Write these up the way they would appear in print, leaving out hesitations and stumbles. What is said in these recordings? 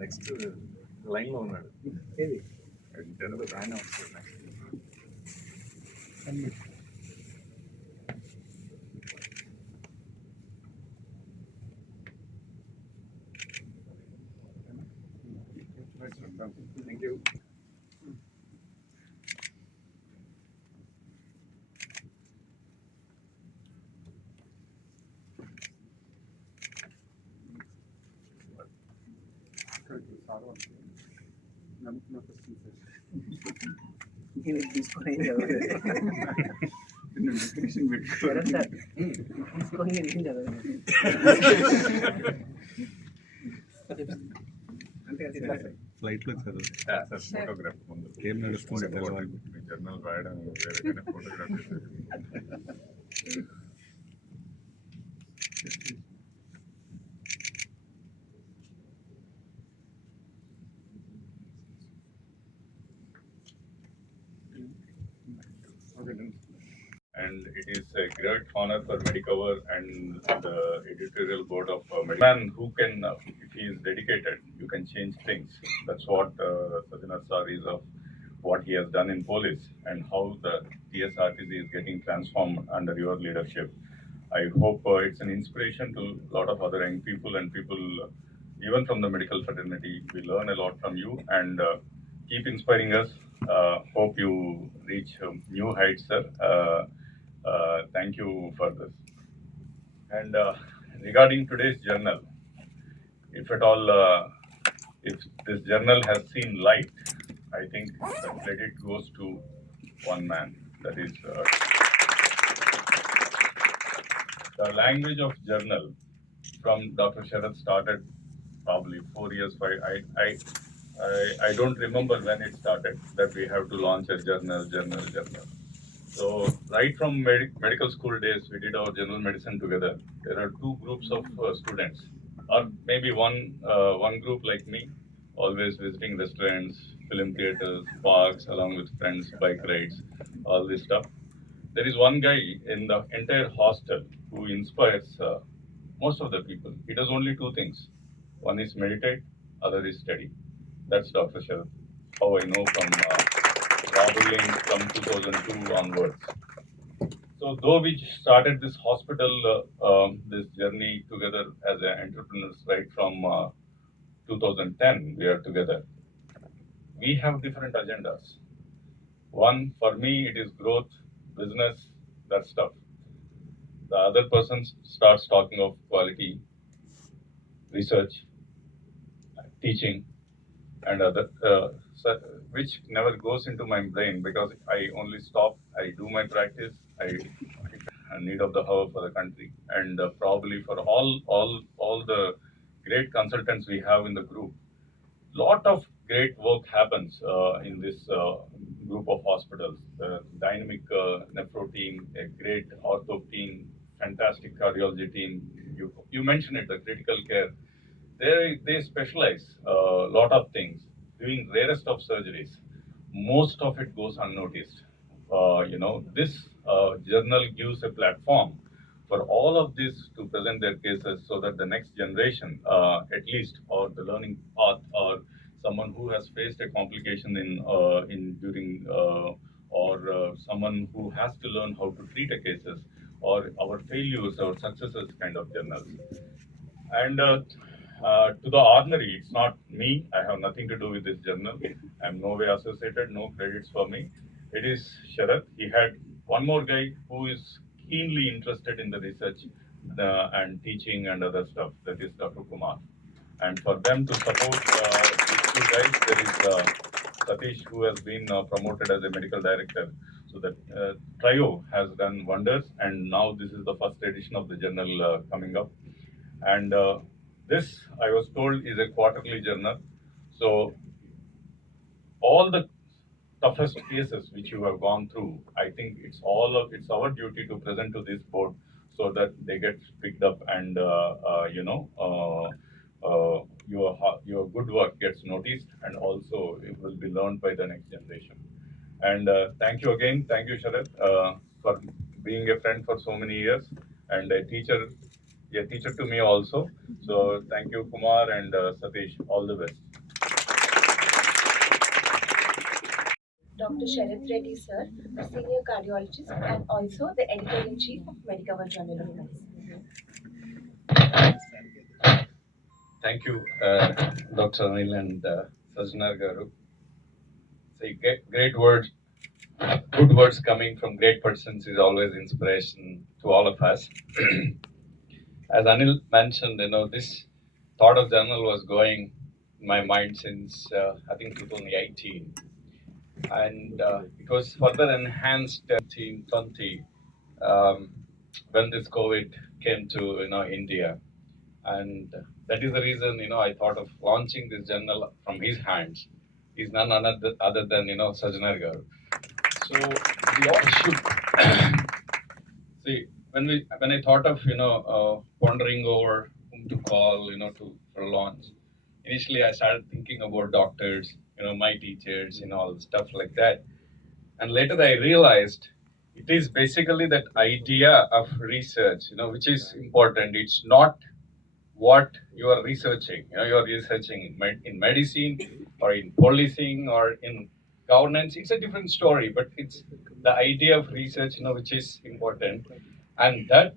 Next line లో ఉన్నాడు. ఆయన వస్తున్నాడు. Thank you. ఫ్లైట్ లో ఫోటోగ్రాఫ్ ముందు ఏం నడుస్తుంది జర్నల్ రాయడం వేరే photography. And it is a great honor for Medicover and the editorial board of Medicover. Who can, if he is dedicated, you can change things. That's what Sajjanar sir is of what he has done in police and how the TSRTC is getting transformed under your leadership. I hope it's an inspiration to a lot of other young people and people, even from the medical fraternity. We learn a lot from you and keep inspiring us. Hope you reach new heights, sir. Thank you for this. And regarding today's journal, if at all, if this journal has seen light, I think the credit goes to one man. That is the language of journal from Dr. Sharad started probably 4 years. I don't remember when it started that we have to launch a journal. So right from medical school days, we did our general medicine together. There are two groups of students, or maybe one group like me, always visiting restaurants, film theaters, parks, along with friends, bike rides, all this stuff. There is one guy in the entire hostel who inspires most of the people. He does only two things. One is meditate, other is study. That's Dr. Sharad. How I know from traveling from 2002 onwards. So though we started this hospital, this journey together as entrepreneurs right from 2010, we are together. We have different agendas. One, for me, it is growth, business, that stuff. The other person starts talking of quality, research, teaching, and other, which never goes into my brain because I only stop, I do my practice, I need of the hour for the country, and probably for all the great consultants we have in the group. Lot of great work happens in this group of hospitals. The dynamic nephro team, a great ortho team, fantastic cardiology team. You mentioned it, the critical care. They specialize a lot of things, doing rarest of surgeries. Most of it goes unnoticed. This journal gives a platform for all of this to present their cases so that the next generation, at least, or the learning path, or someone who has faced a complication during or someone who has to learn how to treat a cases, or our failures or successes kind of journals. And to the ordinary, it's not me. I have nothing to do with this journal. I'm no way associated, no credits for me. It is Sharath. He had one more guy who is keenly interested in the research and teaching and other stuff. That is Dr. Kumar. And for them to support these two guys, there is Satish, who has been promoted as a medical director. So that trio has done wonders. And now this is the first edition of the journal coming up. And this, I was told, is a quarterly journal. So all the toughest cases which you have gone through, I think it's our duty to present to this board so that they get picked up and your good work gets noticed and also it will be learned by the next generation. And thank you again, thank you Sharath, for being a friend for so many years and a teacher to me also. So thank you Kumar and Satish, all the best. Dr. Sharath Reddy sir, a senior cardiologist and also the editor-in-chief of Medicover Journal of Medicine. Thank you, Dr. Anil and Sajjanar Garu. Say great words, good words coming from great persons is always inspiration to all of us. As Anil mentioned, this thought of journal was going in my mind since I think 2018, and it was further enhanced 2020 when this COVID came to India, and that is the reason I thought of launching this journal from his hands. He's none other than Sajjanar Garu. So we all should see when I thought of pondering over whom to call for launch. Initially, I started thinking about doctors, my teachers, all stuff like that, and later I realized it is basically that idea of research, which is important. It's not what you are researching. You are researching in medicine or in policing or in governance. It's a different story, but it's the idea of research, which is important. And that,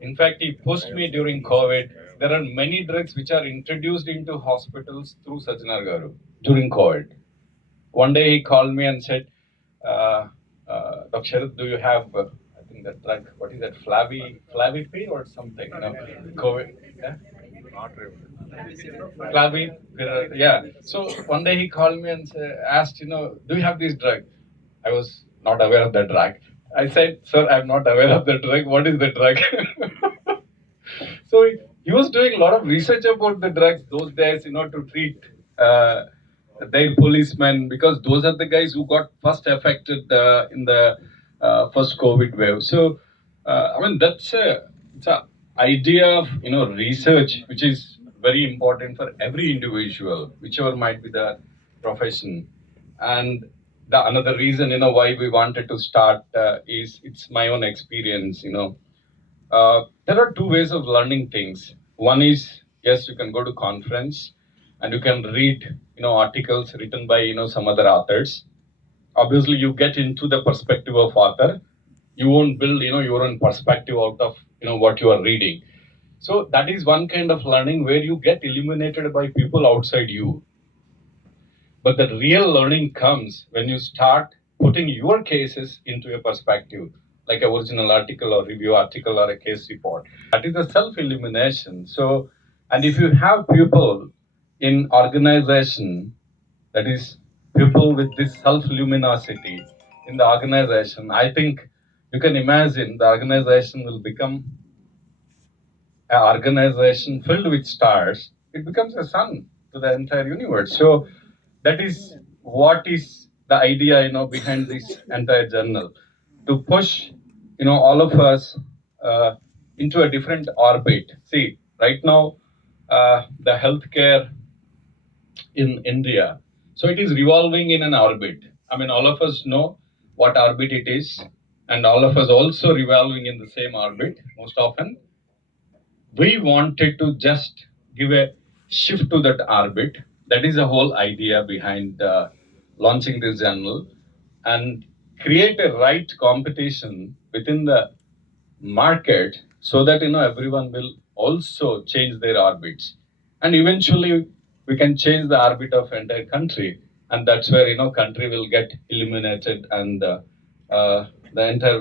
in fact, he pushed me during COVID. There are many drugs which are introduced into hospitals through Sajjanar Garu during COVID. One day he called me and said, Dr. Sharath, do you have, I think that drug, what is that, Flavipy or something, COVID, yeah? Yeah. So one day he called me and asked, do you have this drug? I was not aware of the drug. I said, sir, I'm not aware of the drug. What is the drug? So he was doing a lot of research about the drugs those days, to treat their policemen, because those are the guys who got first affected in the first COVID wave. So, that's it's a idea of research, which is very important for every individual, whichever might be the profession. And the another reason why we wanted to start is it's my own experience. There are two ways of learning things. One is, yes, you can go to conference and you can read articles written by some other authors. Obviously you get into the perspective of author. You won't build your own perspective out of what you are reading. So that is one kind of learning where you get illuminated by people outside you. But the real learning comes when you start putting your cases into a perspective, like an original article or review article or a case report. That is a self-illumination. So, and if you have people in organization, that is people with this self-luminosity in the organization, I think you can imagine the organization will become an organization filled with stars. It becomes a sun to the entire universe. So that is what is the idea behind this entire journal, to push all of us into a different orbit. See, right now the healthcare in India, so it is revolving in an orbit. I mean, all of us know what orbit it is, and all of us also revolving in the same orbit most often. We wanted to just give a shift to that orbit. That is the whole idea behind launching this journal, and create a right competition within the market so that everyone will also change their orbits, and eventually we can change the orbit of entire country, and that's where country will get illuminated, and the entire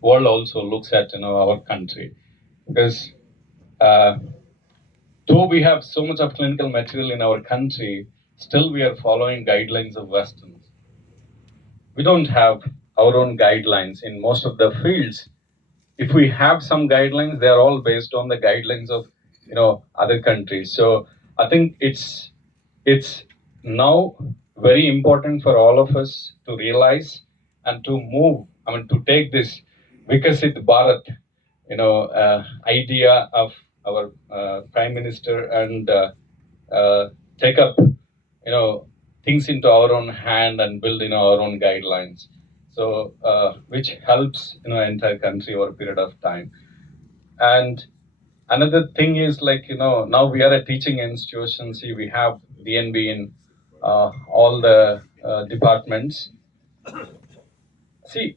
world also looks at our country, because uh, though we have so much of clinical material in our country, still we are following guidelines of Westerns. We don't have our own guidelines in most of the fields. If we have some guidelines, they are all based on the guidelines of other countries. So I think it's now very important for all of us to realize and to move. I mean, to take this Vikasit Bharat, idea of our Prime Minister, and take up things into our own hand and build our own guidelines, so which helps entire country over a period of time. And another thing is, like, now we are a teaching institution. See, we have DNB in all the departments. See,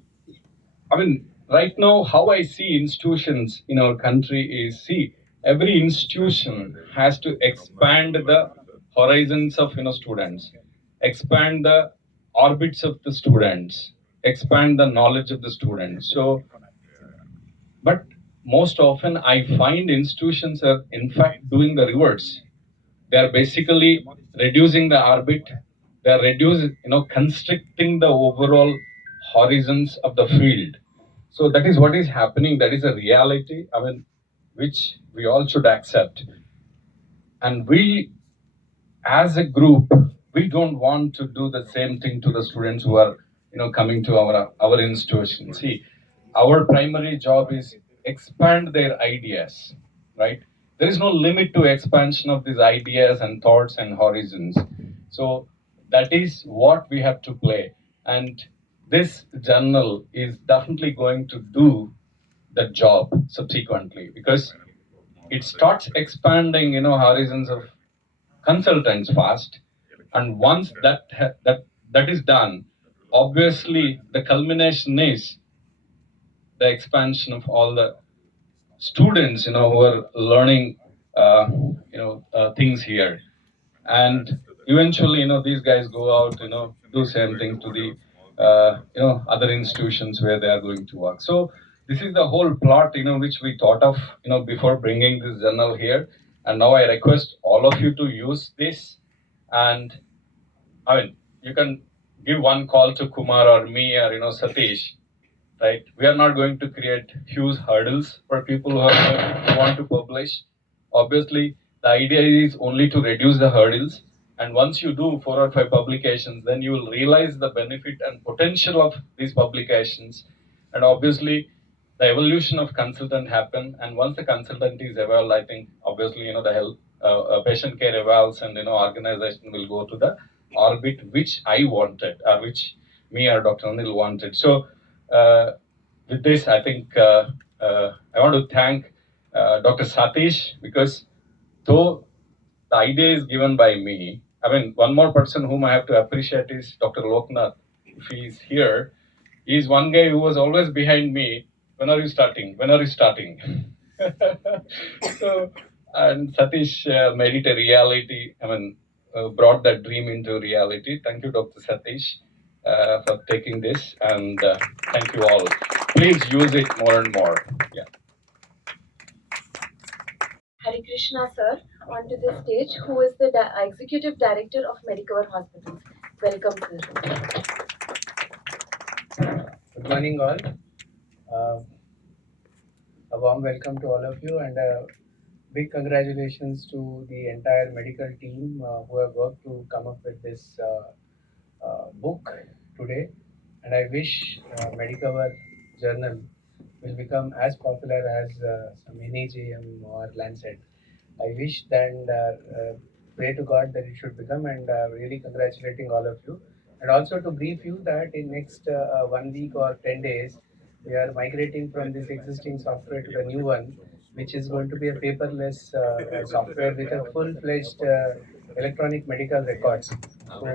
I mean, right now, how I see institutions in our country is, see, every institution has to expand the horizons of students, expand the orbits of the students, expand the knowledge of the students. So, but most often I find institutions are in fact doing the reverse. They are basically reducing the orbit. They are constricting the overall horizons of the field. So that is what is happening. That is a reality, I mean, which we all should accept. And we, as a group, we don't want to do the same thing to the students who are, coming to our institution. See, our primary job is expand their ideas, right? There is no limit to expansion of these ideas and thoughts and horizons. So that is what we have to play. And this journal is definitely going to do the job subsequently, because it starts expanding horizons of consultants fast. And once that is done, obviously the culmination is the expansion of all the students who are learning things here. And eventually these guys go out, do same thing to the other institutions where they are going to work. So this is the whole plot which we thought of before bringing this journal here. And now I request all of you to use this. And I mean, you can give one call to Kumar or me or Satish, right? We are not going to create huge hurdles for people who want to publish. Obviously, the idea is only to reduce the hurdles. And once you do 4 or 5 publications, then you will realize the benefit and potential of these publications. And obviously, the evolution of consultant happen. And once the consultant is evolved, I think obviously the health patient care evolves, and organization will go to the orbit which I wanted, or which me or Dr. Anil wanted. So with this, I think I want to thank Dr. Satish, because though the idea is given by me, I mean, one more person whom I have to appreciate is Dr. Loknath. If he is here, he is one guy who was always behind me. When are you starting? When are you starting? So, and Satish made it a reality. I mean, brought that dream into reality. Thank you, Dr. Satish, for taking this, and thank you all. Please use it more and more. Yeah. Hari Krishna sir onto the stage, who is the Executive Director of Medicover Hospitals. Welcome, sir. Good morning, all. A warm welcome to all of you, and a big congratulations to the entire medical team who have worked to come up with this book today. And I wish Medicover journal will become as popular as some NEJM or Lancet. I wish and pray to God that it should become, and really congratulating all of you. And also to brief you that in next 1 week or 10 days, we are migrating from this existing software to the new one, which is going to be a paperless software with a full-fledged electronic medical records. So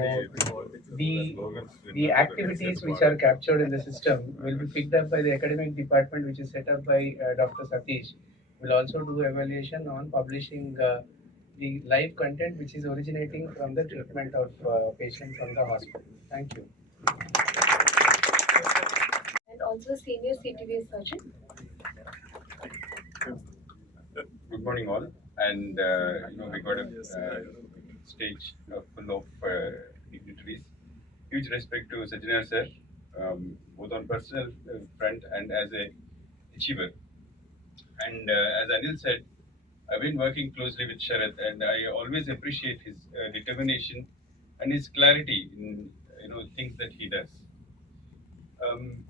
the activities which are captured in the system will be picked up by the academic department, which is set up by Dr. Satish. Will also do evaluation on publishing the live content which is originating from the treatment of patient from the hospital. Thank you. And also senior CTV surgeon. Good morning, all. And we got a stage full of dignitaries. Huge respect to Sajjanar sir, both on personal front and as a achiever. And as Anil said, I've been working closely with Sharath, and I always appreciate his determination and his clarity in things that he does.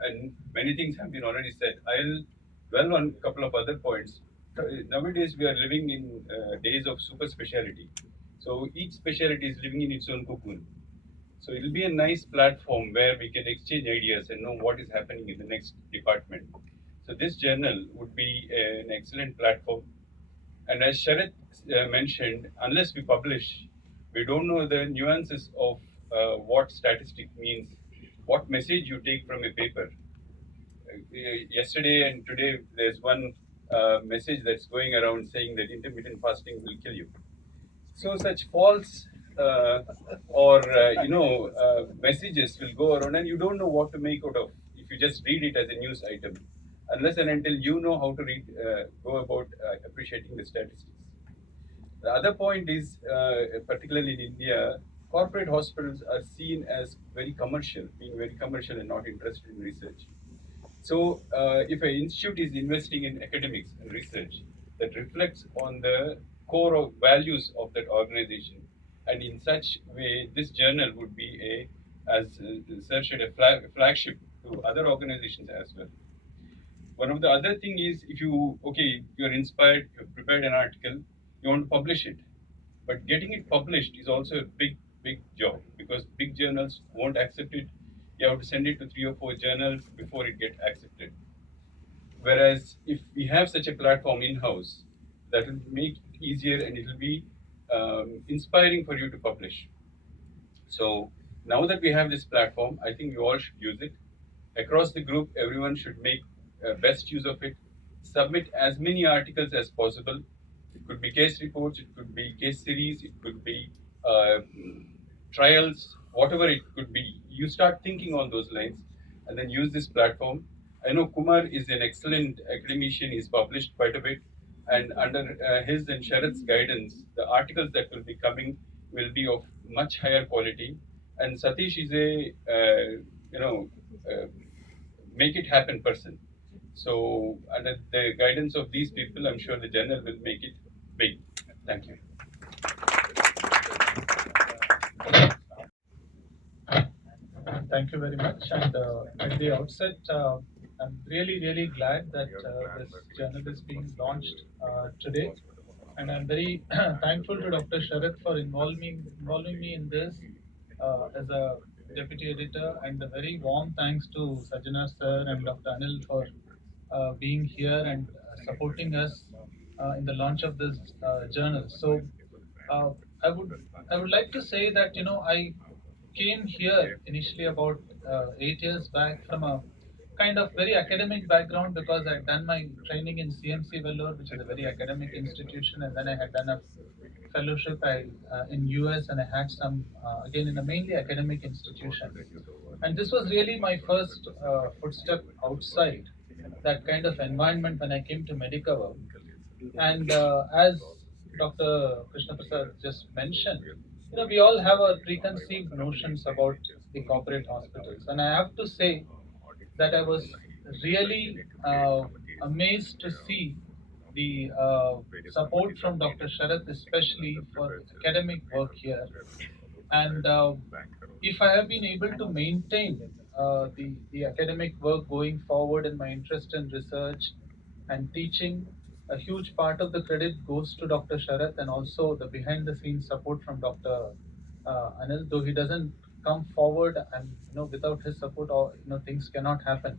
And many things have been already said. I'll dwell on a couple of other points. Nowadays, we are living in days of super speciality. So each specialty is living in its own cocoon. So it'll be a nice platform where we can exchange ideas and know what is happening in the next department. So this journal would be an excellent platform. And as Sharath mentioned, unless we publish, we don't know the nuances of what statistic means, what message you take from a paper. Yesterday and today, there's one message that's going around saying that intermittent fasting will kill you. So such false messages will go around, and you don't know what to make out of if you just read it as a news item, unless and until you know how to go about appreciating the statistics. The other point is, particularly in India, corporate hospitals are seen as very commercial, being very commercial and not interested in research. So, if an institute is investing in academics and research that reflects on the core of values of that organization, and in such way, this journal would be as Sir said, a flagship to other organizations as well. One of the other thing is, if you're inspired, you've prepared an article, you want to publish it, but getting it published is also a big job, because big journals won't accept it. You have to send it to 3 or 4 journals before it gets accepted. Whereas if we have such a platform in-house, that will make it easier, and it will be inspiring for you to publish. So now that we have this platform, I think you all should use it. Across the group, everyone should make best use of it. Submit as many articles as possible. It could be case reports, it could be case series, it could be uh, trials, whatever it could be. You start thinking on those lines and then use this platform. I know Kumar is an excellent academician, he's published quite a bit, and under his and Sharath's guidance, the articles that will be coming will be of much higher quality. And Satish is a, make it happen person. So, under the guidance of these people, I'm sure the journal will make it big. Thank you. Thank you very much. And at the outset, I'm really glad that this journal is being launched today. And I'm very thankful to Dr. Sharath for involving me in this as a deputy editor. And a very warm thanks to Sajjanar sir and Dr. Anil for being here and supporting us in the launch of this journal. So uh, I would I would like to say that I came here initially about 8 years back from a kind of very academic background, because I had done my training in CMC Vellore, which is a very academic institution, and then I had done a fellowship in US, and I had some again in a mainly academic institution. And this was really my first footstep outside that kind of environment when I came to Medicover. And as Dr. Krishna Prasad just mentioned, we all have our preconceived notions about the corporate hospitals. And I have to say that I was really amazed to see the support from Dr. Sharath, especially for academic work here. And if I have been able to maintain the academic work going forward in my interest in research and teaching, a huge part of the credit goes to Dr. Sharath, and also the behind the scenes support from Dr. Anil, though he doesn't come forward, and without his support, or things cannot happen.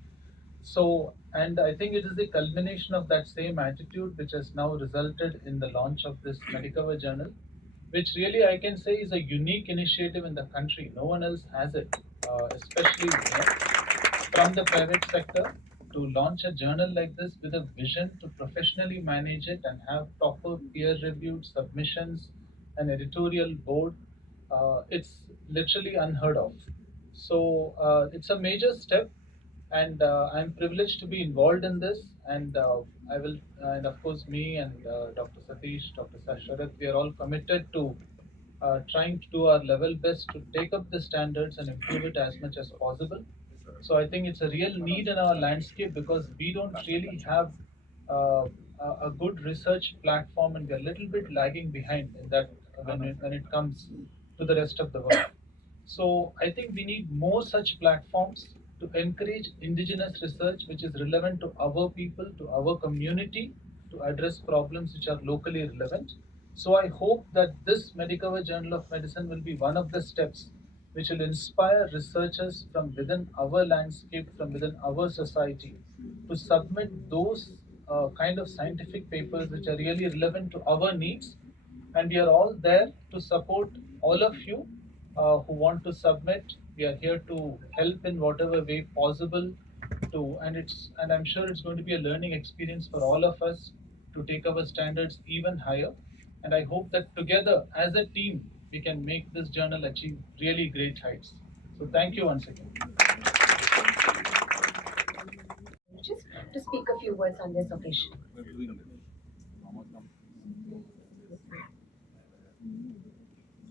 So, and I think it is the culmination of that same attitude which has now resulted in the launch of this Medicover journal. which really I can say is a unique initiative in the country. No one else has it, especially from the private sector, to launch a journal like this with a vision to professionally manage it and have proper peer-reviewed submissions and editorial board. It's literally unheard of. So it's a major step, and I'm privileged to be involved in this. And I will, and of course, me and Dr. Satish, Dr. Sharath, we are all committed to trying to do our level best to take up the standards and improve it as much as possible. So I think it's a real need in our landscape because we don't really have a good research platform, and we're a little bit lagging behind in that when it comes to the rest of the world. So I think we need more such platforms to encourage indigenous research which is relevant to our people, to our community, to address problems which are locally relevant. So I hope that this Medicover Journal of Medicine will be one of the steps which will inspire researchers from within our landscape, from within our society, to submit those kind of scientific papers which are really relevant to our needs. And we are all there to support all of you who want to submit. We are here to help in whatever way possible. And I'm sure it's going to be a learning experience for all of us to take our standards even higher. And I hope that together as a team we can make this journal achieve really great heights. So thank you once again. Just to speak a few words on this occasion.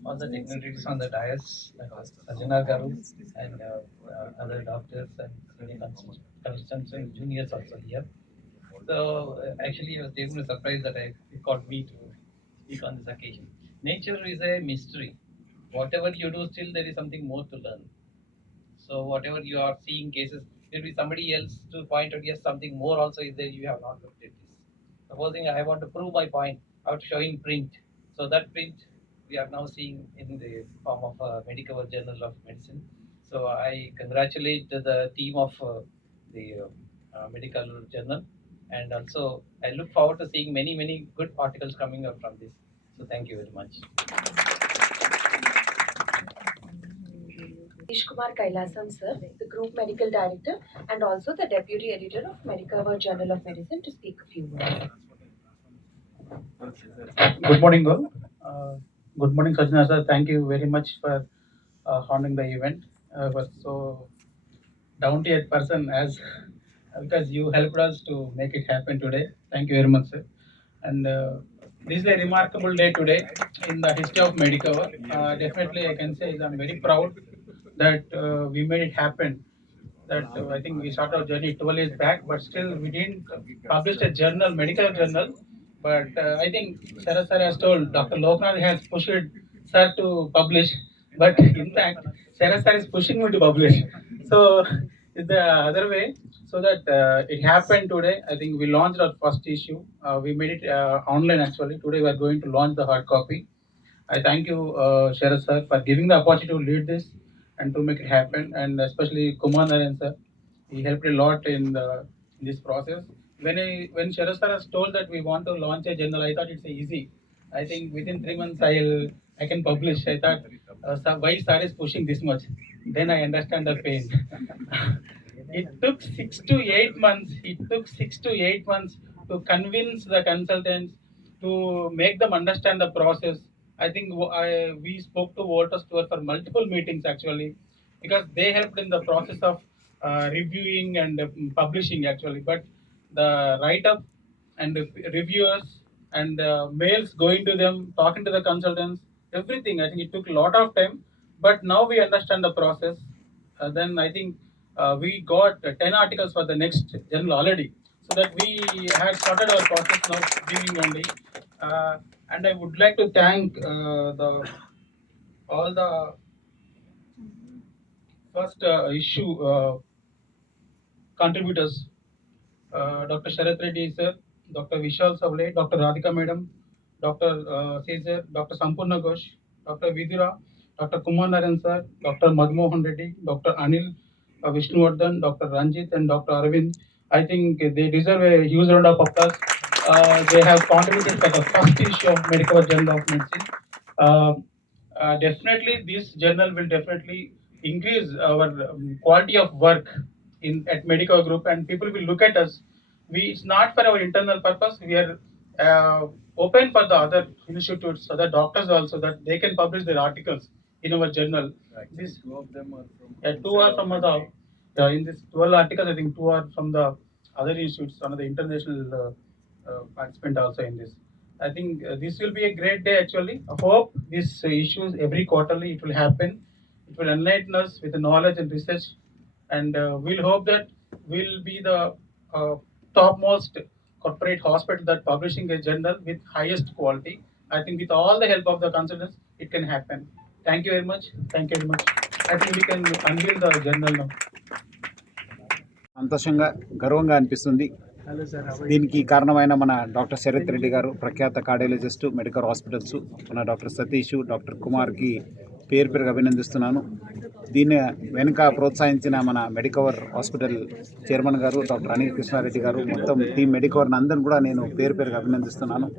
All the dignitaries on the dais, Sajjanar Garu and other doctors and senior consultants and juniors also here. So actually I was taken by surprise that it got me to speak on this occasion. Nature is a mystery. Whatever you do, still there is something more to learn. So whatever you are seeing cases, there will be somebody else to point out, yes, something more also is there, you have not looked at this. Supposing I want to prove my point, I would show in print. So that print we are now seeing in the form of a Medicover Journal of Medicine. So I congratulate the team of the Medical Journal, and also I look forward to seeing many good articles coming up from this. So thank you very much. Kumar Kailasam sir, the Group Medical Director and also the Deputy Editor of Medicover Journal of Medicine, to speak a few words. Good morning, all. Good morning, Sajjanar sir. Thank you very much for honoring the event. Was so down to earth person as because you helped us to make it happen today. Thank you very much, sir. And this is a remarkable day today in the history of Medicover. Definitely, I can say I'm very proud that we made it happen. That I think we started our journey 12 years back, but still we didn't publish a journal, medical journal. But I think Sarah sir has told, Dr. Loknath has pushed sir to publish, but in fact, Sarah sir is pushing me to publish. So it's the other way. So that it happened today. I think we launched our first issue. We made it online actually. Today we are going to launch the hard copy. I thank you, Sharad sir, for giving the opportunity to lead this and to make it happen, and especially Kumar Narayan sir. He helped a lot in this process. When Sharad sir has told that we want to launch a journal, I thought it's easy. I think within 3 months I can publish. I thought why sir is pushing this much. Then I understand the pain. It took 6 to 8 months. It took 6 to 8 months to convince the consultants, to make them understand the process. I think we spoke to Walter Stewart for multiple meetings actually, because they helped in the process of reviewing and publishing actually. But the write up and the reviewers and mails going to them, talking to the consultants, everything. I think it took a lot of time, but now we understand the process. Then I think we got 10 articles for the next journal already, so that we had started our process now giving only. And I would like to thank the all the first issue contributors, Dr. Sharath Reddy sir, Dr. Vishal Savle, Dr. Radhika madam, Dr. Caesar, Dr. Sampurna Ghosh, Dr. Vidura, Dr. Kumar Narayan sir, Dr. Madmohan Reddy, Dr. Anil Vishnuvardhan, Dr. Ranjit and Dr. Arvind. I think they deserve a huge round of applause. They have contributed for the first issue of Medical Journal of Medicine. Uh, Definitely, this journal will definitely increase our quality of work in at Medicover Group, and people will look at us. It's not for our internal purpose. We are uh, open for the other institutes, other doctors also, that they can publish their articles in our journal. This two of them are from. Yeah, two are from the. In this 12 articles, I think two are from the other institutes, one of the international participant also in this. I think this will be a great day actually. I hope these issues every quarterly it will happen. It will enlighten us with the knowledge and research, and we'll hope that we'll be the topmost corporate hospital that publishing a journal with highest quality. I think with all the help of the consultants, it can happen. Thank you very much. Thank you very much. I think we can unveil the journal now. సంతోషంగా గర్వంగా అనిపిస్తుంది. దీనికి కారణమైన మన doctor Sarath Reddy గారు, ప్రఖ్యాత cardiologist, medical hospitals, మన doctor Satish, doctor కుమార్కి పేరు పేరుగా అభినందిస్తున్నాను. దీన్ని వెనుక ప్రోత్సహించిన మన మెడికవర్ హాస్పిటల్ చైర్మన్ గారు డాక్టర్ అనిల్ కృష్ణారెడ్డి గారు, మొత్తం టీం మెడికవర్ని అందరిని కూడా నేను పేరు పేరుగా అభినందిస్తున్నాను.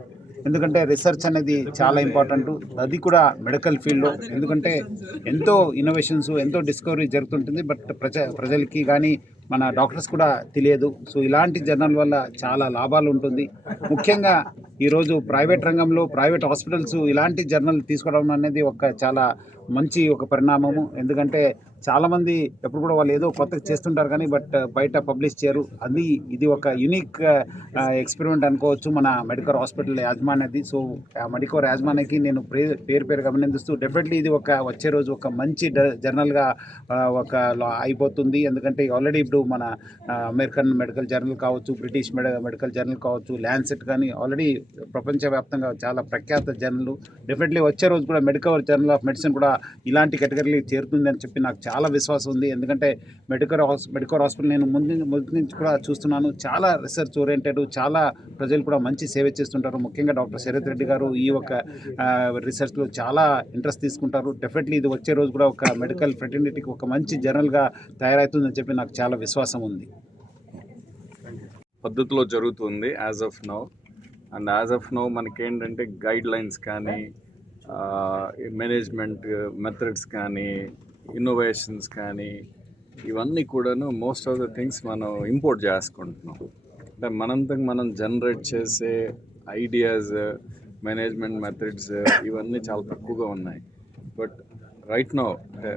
ఎందుకంటే రీసెర్చ్ అనేది చాలా ఇంపార్టెంట్, అది కూడా మెడికల్ ఫీల్డ్లో. ఎందుకంటే ఎంతో ఇన్నోవేషన్స్, ఎంతో డిస్కవరీ జరుగుతుంటుంది, బట్ ప్రజలకి కానీ మన డాక్టర్స్ కూడా తెలియదు. సో ఇలాంటి జర్నల్ వల్ల చాలా లాభాలు ఉంటుంది. ముఖ్యంగా ఈరోజు ప్రైవేట్ రంగంలో ప్రైవేట్ హాస్పిటల్స్ ఇలాంటి జర్నల్ తీసుకోవడం అనేది చాలా మంచి పరిణామము. ఎందుకంటే చాలామంది ఎప్పుడు కూడా వాళ్ళు ఏదో కొత్తగా చేస్తుంటారు కానీ బట్ బయట పబ్లిష్ చేయరు. ఇది ఒక యూనిక్ ఎక్స్పెరిమెంట్ అనుకోవచ్చు మన మెడికల్ హాస్పిటల్ యాజమాన్యది. సో ఆ మెడికల్ యాజమాన్యకి నేను పేరుగా అభినందిస్తూ, డెఫినెట్లీ ఇది వచ్చే రోజు ఒక మంచి జర్నల్గా అయిపోతుంది. ఎందుకంటే ఆల్రెడీ ఇప్పుడు మన అమెరికన్ మెడికల్ జర్నల్ కావచ్చు, బ్రిటిష్ మెడికల్ జర్నల్ కావచ్చు, ల్యాన్సెట్ కానీ ఆల్రెడీ ప్రపంచవ్యాప్తంగా చాలా ప్రఖ్యాత జర్నల్. డెఫినెట్లీ వచ్చే రోజు కూడా మెడికవర్ జర్నల్ ఆఫ్ మెడిసిన్ కూడా ఇలాంటి కేటగిరీకి చేరుతుంది అని చెప్పి నాకు చాలా విశ్వాసం ఉంది. ఎందుకంటే మెడికవర్ హాస్పిటల్ నేను ముందు నుంచి కూడా చూస్తున్నాను, చాలా రీసెర్చ్ ఓరియంటెడ్, చాలా ప్రజలు కూడా మంచి సేవ చేస్తుంటారు. ముఖ్యంగా డాక్టర్ శరత్ రెడ్డి గారు ఈ రీసెర్చ్లో చాలా ఇంట్రెస్ట్ తీసుకుంటారు. డెఫినెట్లీ ఇది వచ్చే రోజు కూడా ఒక మెడికల్ ఫ్రెటర్నిటీకి ఒక మంచి జర్నల్గా తయారవుతుందని చెప్పి నాకు చాలా విశ్వాసం ఉంది. పద్ధతిలో జరుగుతుంది as of now. And as of now మనకేంటంటే గైడ్ లైన్స్ కానీ, మేనేజ్మెంట్ మెథడ్స్ కానీ, ఇన్నోవేషన్స్ కానీ, ఇవన్నీ కూడాను మోస్ట్ ఆఫ్ ద థింగ్స్ మనం ఇంపోర్ట్ చేసుకుంటున్నాం. అంటే మనంతకు మనం జనరేట్ చేసే ఐడియాస్, మేనేజ్మెంట్ మెథడ్స్ ఇవన్నీ చాలా తక్కువగా ఉన్నాయి. బట్ రైట్ నౌ అంటే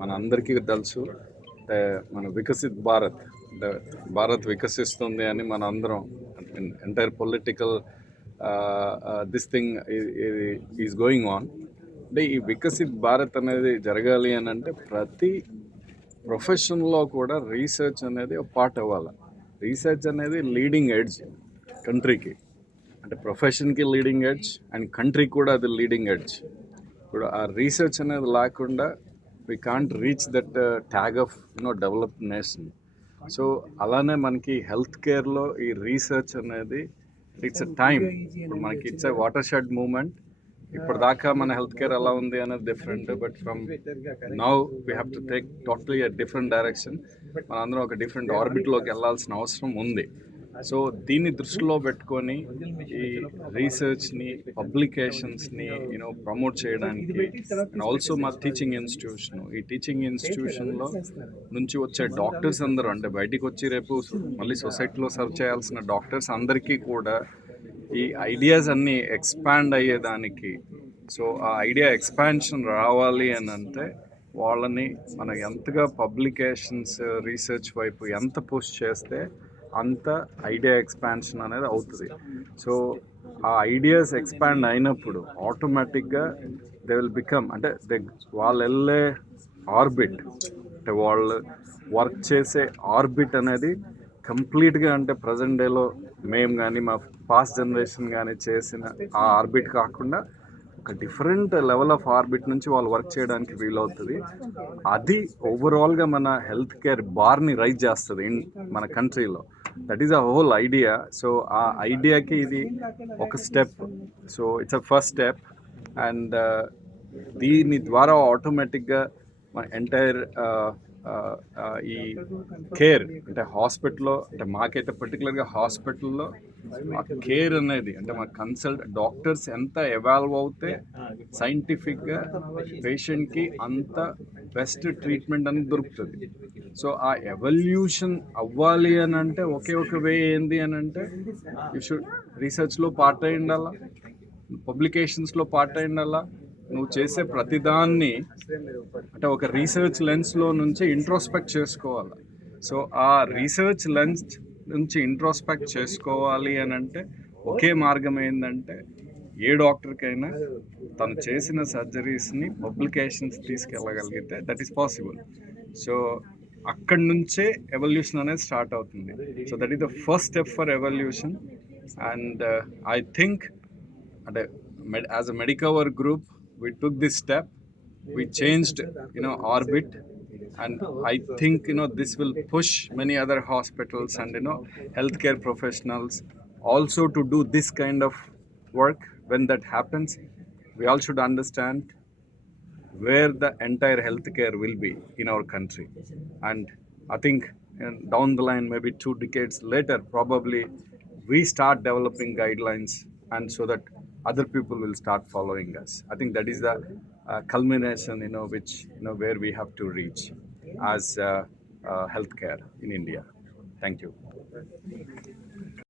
మన అందరికీ తెలుసు, అంటే మన వికసిత్ భారత్, అంటే భారత్ వికసిస్తుంది అని మన అందరం, entire political this thing is going on. అంటే ఈ వికసిత్ భారత్ అనేది జరగాలి అని అంటే ప్రతి ప్రొఫెషన్లో కూడా రీసెర్చ్ అనేది ఒక పార్ట్ అవ్వాలి. రీసెర్చ్ అనేది లీడింగ్ ఎడ్జ్ కంట్రీకి, అంటే ప్రొఫెషన్కి లీడింగ్ ఎడ్జ్ అండ్ కంట్రీకి కూడా అది లీడింగ్ ఎడ్జ్. ఇప్పుడు ఆ రీసెర్చ్ అనేది లేకుండా we can't reach that tag of developed nation. So అలానే మనకి హెల్త్ కేర్లో ఈ రీసెర్చ్ అనేది ఇట్స్ ఎ టైమ్. ఇప్పుడు మనకి it's a watershed moment. ఇప్పటిదాకా మన హెల్త్ కేర్ ఎలా ఉంది అనేది different, but from now we have to take totally a different direction. మనందరం ఒక డిఫరెంట్ ఆర్బిట్లోకి వెళ్ళాల్సిన అవసరం ఉంది. సో దీన్ని దృష్టిలో పెట్టుకొని ఈ రీసెర్చ్ని, పబ్లికేషన్స్ని ప్రమోట్ చేయడానికి, అండ్ ఆల్సో మా టీచింగ్ ఇన్స్టిట్యూషన్, ఈ టీచింగ్ ఇన్స్టిట్యూషన్లో నుంచి వచ్చే డాక్టర్స్ అందరూ, అంటే బయటికి వచ్చి రేపు మళ్ళీ సొసైటీలో సర్వ్ చేయాల్సిన డాక్టర్స్ అందరికీ కూడా ఈ ఐడియాస్ అన్నీ ఎక్స్పాండ్ అయ్యేదానికి, సో ఆ ఐడియా ఎక్స్పాన్షన్ రావాలి అని అంటే వాళ్ళని మనం ఎంతగా పబ్లికేషన్స్, రీసెర్చ్ వైపు ఎంత పుష్ చేస్తే అంత ఐడియా ఎక్స్పాన్షన్ అనేది అవుతుంది. సో ఆ ఐడియాస్ ఎక్స్పాండ్ అయినప్పుడు ఆటోమేటిక్గా దే విల్ బికమ్, అంటే వాళ్ళు వెళ్ళే ఆర్బిట్, అంటే వాళ్ళు వర్క్ చేసే ఆర్బిట్ అనేది కంప్లీట్గా, అంటే ప్రజెంట్ డేలో మేము కానీ మా పాస్ట్ జనరేషన్ కానీ చేసిన ఆ ఆర్బిట్ కాకుండా ఒక డిఫరెంట్ లెవెల్ ఆఫ్ ఆర్బిట్ నుంచి వాళ్ళు వర్క్ చేయడానికి వీలవుతుంది. అది ఓవరాల్గా మన హెల్త్ కేర్ బార్ని రైజ్ చేస్తుంది మన కంట్రీలో. That is a whole idea. So ఆ ఐడియాకి ఇది ఒక step. So it's a first step. And దీని ద్వారా ఆటోమేటిక్గా మన ఎంటైర్ ఈ కేర్ అంటే హాస్పిటల్లో అంటే మాకైతే పర్టికులర్గా హాస్పిటల్లో ఆ కేర్ అనేది అంటే మా డాక్టర్స్ ఎంత ఎవాల్వ్ అవుతే సైంటిఫిక్గా పేషెంట్కి అంత బెస్ట్ ట్రీట్మెంట్ అనేది దొరుకుతుంది. సో ఆ ఎవల్యూషన్ అవ్వాలి అని అంటే ఒకే ఒక వే ఏంది అని అంటే యూ షుడ్ రీసెర్చ్లో పార్ట్ అయి ఉండాలా, పబ్లికేషన్స్లో పార్ట్ అయి ఉండాలా. నువ్వు చేసే ప్రతిదాన్ని అంటే ఒక రీసెర్చ్ లెన్స్లో నుంచి ఇంట్రోస్పెక్ట్ చేసుకోవాలి. సో ఆ రీసెర్చ్ లెన్స్ నుంచి ఇంట్రోస్పెక్ట్ చేసుకోవాలి అని అంటే ఒకే మార్గం ఏంటంటే ఏ డాక్టర్కైనా తను చేసిన సర్జరీస్ని పబ్లికేషన్స్ తీసుకెళ్ళగలిగితే దట్ ఈస్ పాసిబుల్. సో అక్కడి నుంచే ఎవల్యూషన్ అనేది స్టార్ట్ అవుతుంది. So that is the first step for evolution. And I think అంటే as a Medicover group we took this step, we changed orbit, and I think this will push many other hospitals and healthcare professionals also to do this kind of work. When that happens, we all should understand where the entire healthcare will be in our country. And I think down the line, maybe 2 decades later, probably we start developing guidelines, and so that other people will start following us. I think that is the culmination, which where we have to reach as healthcare in India. Thank you.